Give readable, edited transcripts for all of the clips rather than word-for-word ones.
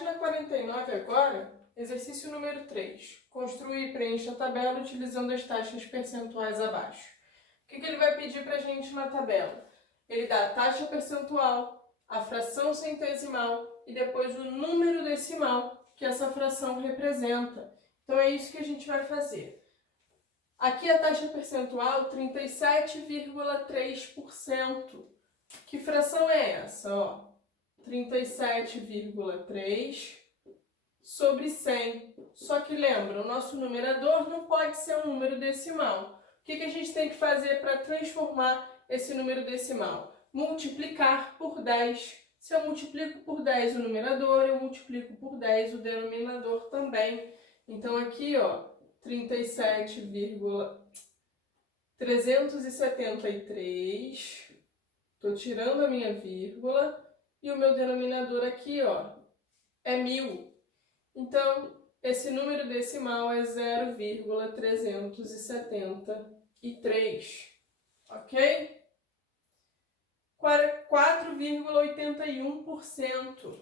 Página 49 agora, exercício número 3. Construa e preencha a tabela utilizando as taxas percentuais abaixo. O que ele vai pedir para a gente na tabela? Ele dá a taxa percentual, a fração centesimal e depois o número decimal que essa fração representa. Então é isso que a gente vai fazer. Aqui a taxa percentual, 37,3%. Que fração é essa? 37,3 sobre 100. Só que lembra, o nosso numerador não pode ser um número decimal. O que a gente tem que fazer para transformar esse número decimal? Multiplicar por 10. Se eu multiplico por 10 o numerador, eu multiplico por 10 o denominador também. Então aqui, 37,373. Estou tirando a minha vírgula. E o meu denominador aqui, é 1000. Então, esse número decimal é 0,373, ok? 4,81%.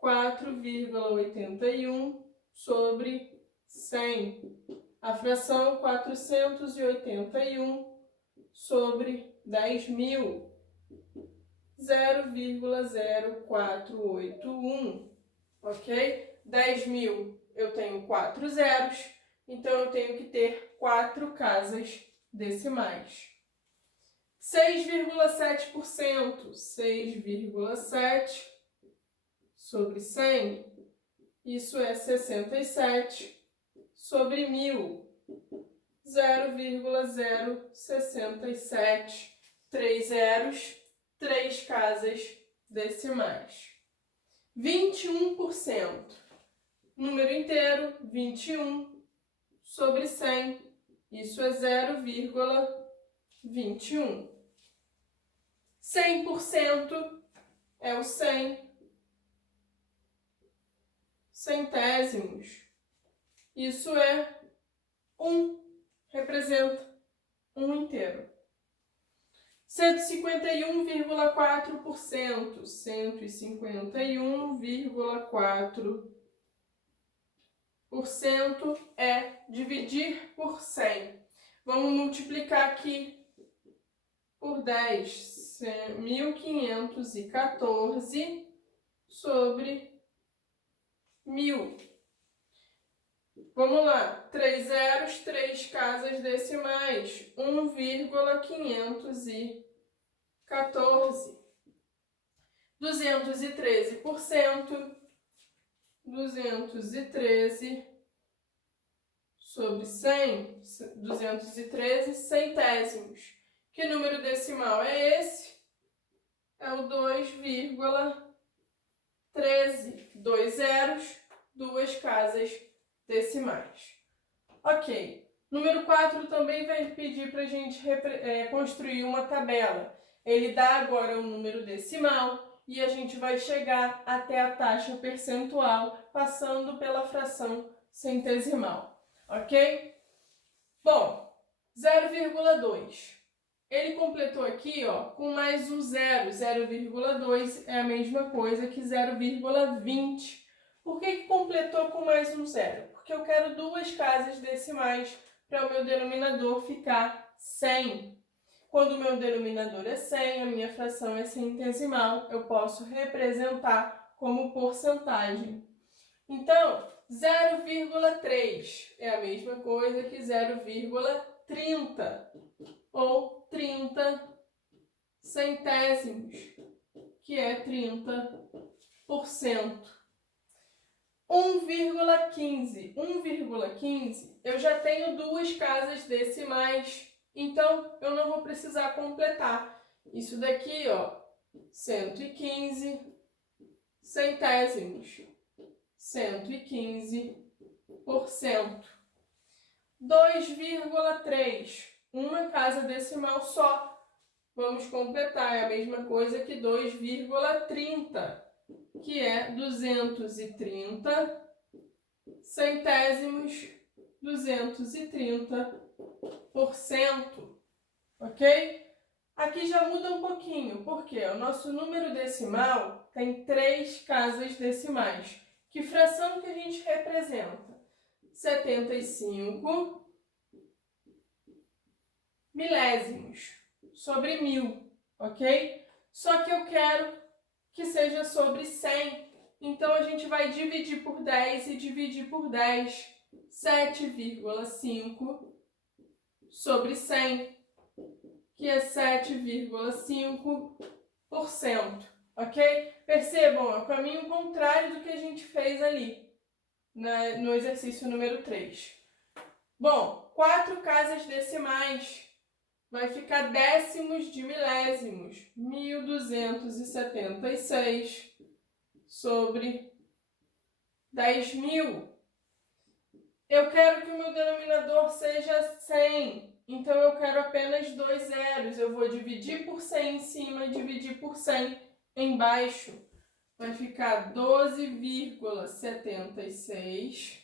4,81 sobre 100. A fração 481 sobre 10.000. 0,0481, ok? 10.000 eu tenho 4 zeros, então eu tenho que ter 4 casas decimais. 6,7%, 6,7 sobre 100, isso é 67 sobre 1000, 0,067, 3 zeros, 3 casas decimais. 21%. Número inteiro, 21 sobre 100. Isso é 0,21. 100% é o 100 centésimos. Isso é 1, representa 1 inteiro. 151,4%, 151,4% é dividir por 100. Vamos multiplicar aqui por 10, 1.514 sobre 1000. Vamos lá, 3 zeros, 3 casas decimais, 1,514. 213%, 213 sobre 100, 213 centésimos. Que número decimal é esse? É o 2,13. 2 zeros, 2 casas decimais. Ok. Número 4 também vai pedir para a gente construir uma tabela. Ele dá agora um número decimal e a gente vai chegar até a taxa percentual, passando pela fração centesimal. Ok? Bom, 0,2. Ele completou aqui com mais um zero. 0,2 é a mesma coisa que 0,20. Por que completou com mais um zero? Porque eu quero 2 casas decimais para o meu denominador ficar 100. Quando o meu denominador é 100, a minha fração é centesimal, eu posso representar como porcentagem. Então, 0,3 é a mesma coisa que 0,30 ou 30 centésimos, que é 30%. 1,15. 1,15 eu já tenho 2 casas decimais, então eu não vou precisar completar. Isso daqui, 115 centésimos. 115%. 2,3. Uma casa decimal só. Vamos completar, é a mesma coisa que 2,30, que é 230 centésimos, 230%, ok? Aqui já muda um pouquinho, porque o nosso número decimal tem 3 casas decimais. Que fração que a gente representa? 75 milésimos sobre 1000, ok? Só que eu quero que seja sobre 100, então a gente vai dividir por 10 e dividir por 10. 7,5 sobre 100, que é 7,5%, ok? Percebam, é o caminho contrário do que a gente fez ali no exercício número 3. Bom, 4 casas decimais vai ficar décimos de milésimos, 1.276 sobre 10.000. Eu quero que o meu denominador seja 100, então eu quero apenas 2 zeros. Eu vou dividir por 100 em cima e dividir por 100 embaixo. Vai ficar 12,76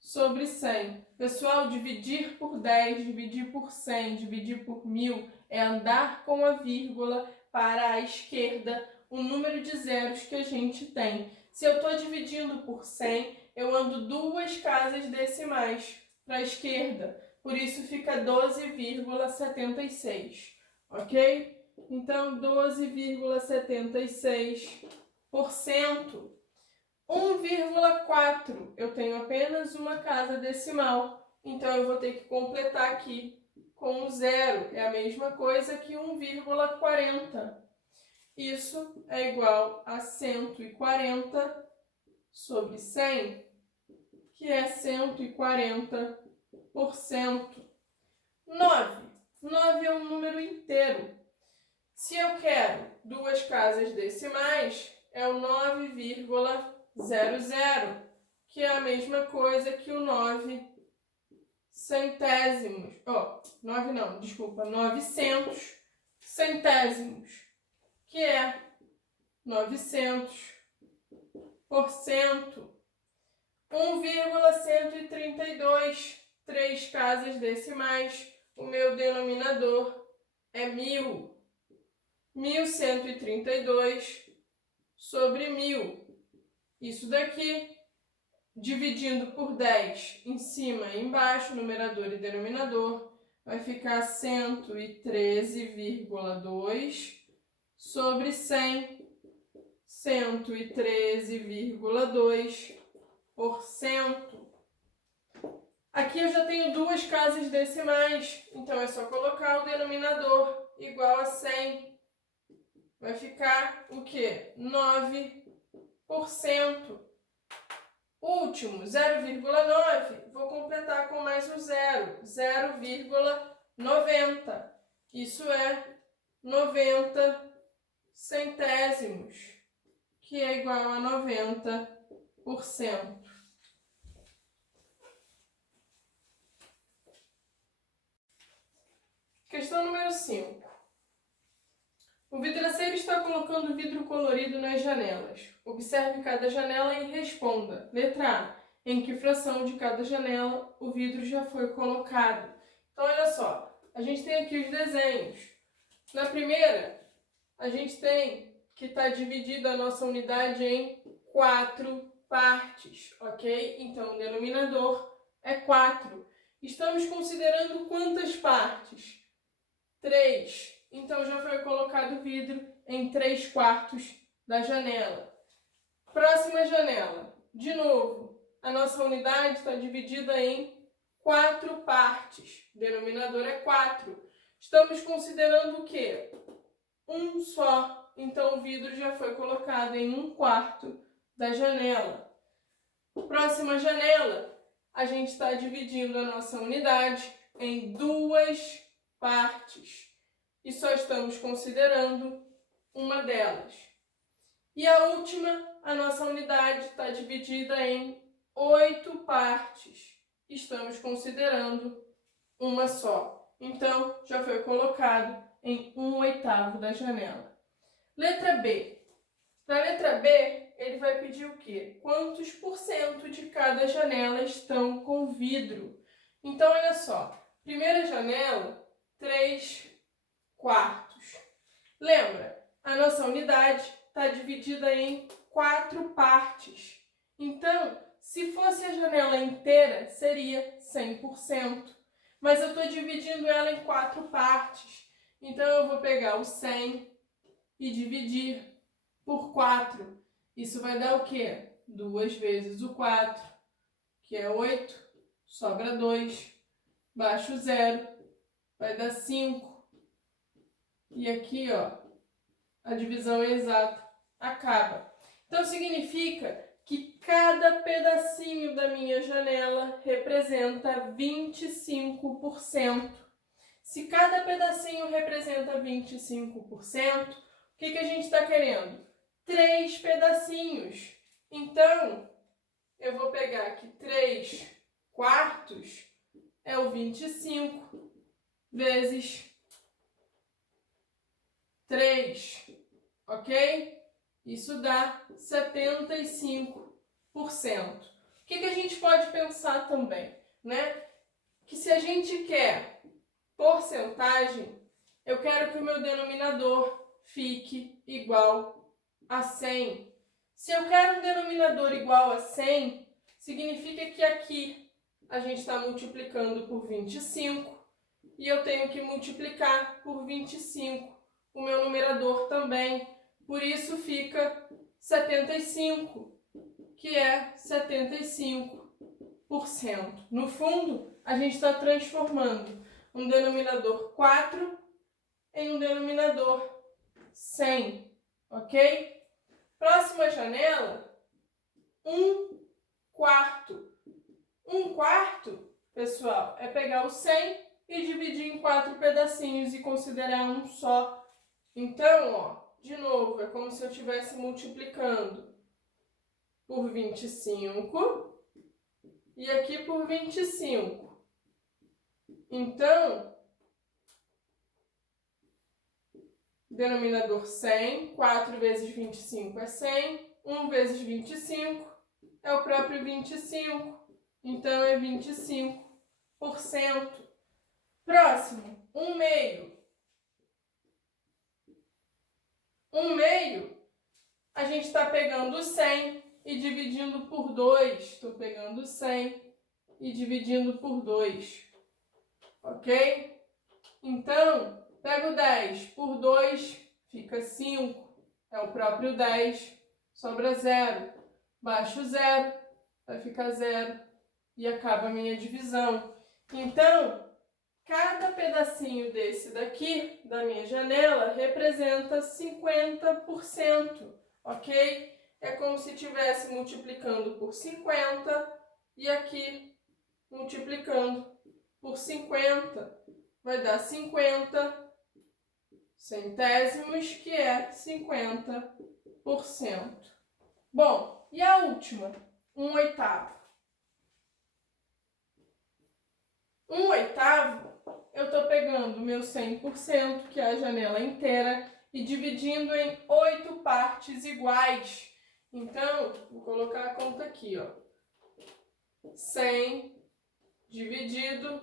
sobre 100. Pessoal, dividir por 10, dividir por 100, dividir por 1000 é andar com a vírgula para a esquerda o número de zeros que a gente tem. Se eu estou dividindo por 100, eu ando 2 casas decimais para a esquerda. Por isso fica 12,76, ok? Então, 12,76%. 1,4, eu tenho apenas uma casa decimal, então eu vou ter que completar aqui com o zero. É a mesma coisa que 1,40. Isso é igual a 140 sobre 100, que é 140%. 9. 9 é um número inteiro. Se eu quero 2 casas decimais, é o 9,00, que é a mesma coisa que o 9 centésimos. 900 centésimos, que é 900%. 1,132, 3 casas decimais, o meu denominador é 1000. 1132 sobre 1000. Isso daqui, dividindo por 10 em cima e embaixo, numerador e denominador, vai ficar 113,2 sobre 100. 113,2%. Aqui eu já tenho 2 casas decimais, então é só colocar o denominador igual a 100. Vai ficar o quê? 9%. Último, 0,9. Vou completar com mais um zero. 0,90. Isso é 90 centésimos, que é igual a 90%. Questão número 5. O vidraceiro está colocando vidro colorido nas janelas. Observe cada janela e responda. Letra A. Em que fração de cada janela o vidro já foi colocado? Então, olha só. A gente tem aqui os desenhos. Na primeira, a gente tem que está dividida a nossa unidade em 4 partes, ok? Então, o denominador é 4. Estamos considerando quantas partes? 3. Então, já foi colocado vidro em 3/4 da janela. Próxima janela. De novo, a nossa unidade está dividida em 4 partes. O denominador é 4. Estamos considerando o quê? Um só. Então, o vidro já foi colocado em 1/4 da janela. Próxima janela, a gente está dividindo a nossa unidade em 2 partes. E só estamos considerando uma delas. E a última, a nossa unidade está dividida em 8 partes. Estamos considerando uma só. Então, já foi colocado em 1/8 da janela. Letra B. Na letra B, ele vai pedir o quê? Quantos % de cada janela estão com vidro? Então, olha só. Primeira janela, 3/4. Lembra? A nossa unidade está dividida em 4 partes. Então, se fosse a janela inteira, seria 100%. Mas eu estou dividindo ela em 4 partes. Então, eu vou pegar o 100 e dividir por 4. Isso vai dar o quê? 2 vezes o 4, que é 8. Sobra 2. Baixo 0. Vai dar 5. E aqui, ó, a divisão exata acaba. Então, significa que cada pedacinho da minha janela representa 25%. Se cada pedacinho representa 25%, o que a gente está querendo? 3 pedacinhos. Então, eu vou pegar aqui 3 quartos, é o 25 vezes 3, ok? Isso dá 75%. O que a gente pode pensar também, né? Que se a gente quer porcentagem, eu quero que o meu denominador fique igual a 100. Se eu quero um denominador igual a 100, significa que aqui a gente está multiplicando por 25 e eu tenho que multiplicar por 25 o meu numerador também. Por isso fica 75, que é 75%. No fundo, a gente está transformando um denominador 4 em um denominador 100, ok? Próxima janela, 1/4. 1/4, pessoal, é pegar o 100 e dividir em 4 pedacinhos e considerar um só. Então, ó, de novo, é como se eu estivesse multiplicando por 25 e aqui por 25. Então, denominador 100, 4 vezes 25 é 100, 1 vezes 25 é o próprio 25, então é 25%. Próximo, 1/2. 1/2, a gente está pegando 100 e dividindo por 2. Estou pegando 100 e dividindo por 2, ok? Então, pego 10 por 2, fica 5. É o próprio 10, sobra 0. Baixo 0, vai ficar 0 e acaba a minha divisão. Então, cada pedacinho desse daqui, da minha janela, representa 50%, ok? É como se estivesse multiplicando por 50 e aqui multiplicando por 50. Vai dar 50 centésimos, que é 50%. Bom, e a última? 1/8. 1/8, eu estou pegando o meu 100%, que é a janela inteira, e dividindo em 8 partes iguais. Então, vou colocar a conta aqui, ó. 100 dividido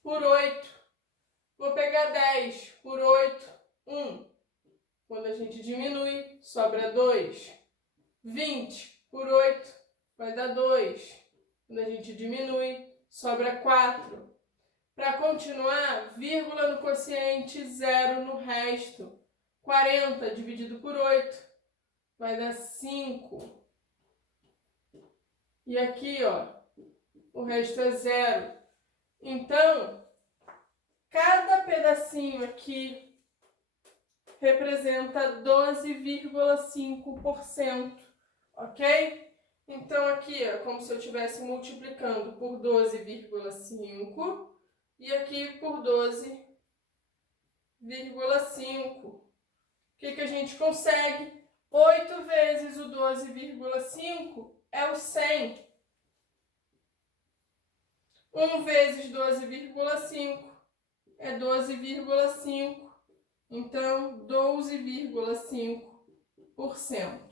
por 8. Vou pegar 10 por 8, 1. Quando a gente diminui, sobra 2. 20 por 8 vai dar 2. Quando a gente diminui, sobra 4. Para continuar, vírgula no quociente, 0 no resto. 40 dividido por 8 vai dar 5. E aqui, ó, o resto é 0. Então, cada pedacinho aqui representa 12,5%, ok? Então, aqui é como se eu estivesse multiplicando por 12,5 e aqui por 12,5. O que a gente consegue? 8 vezes o 12,5 é o 100. 1 vezes 12,5 é 12,5. Então, 12,5%.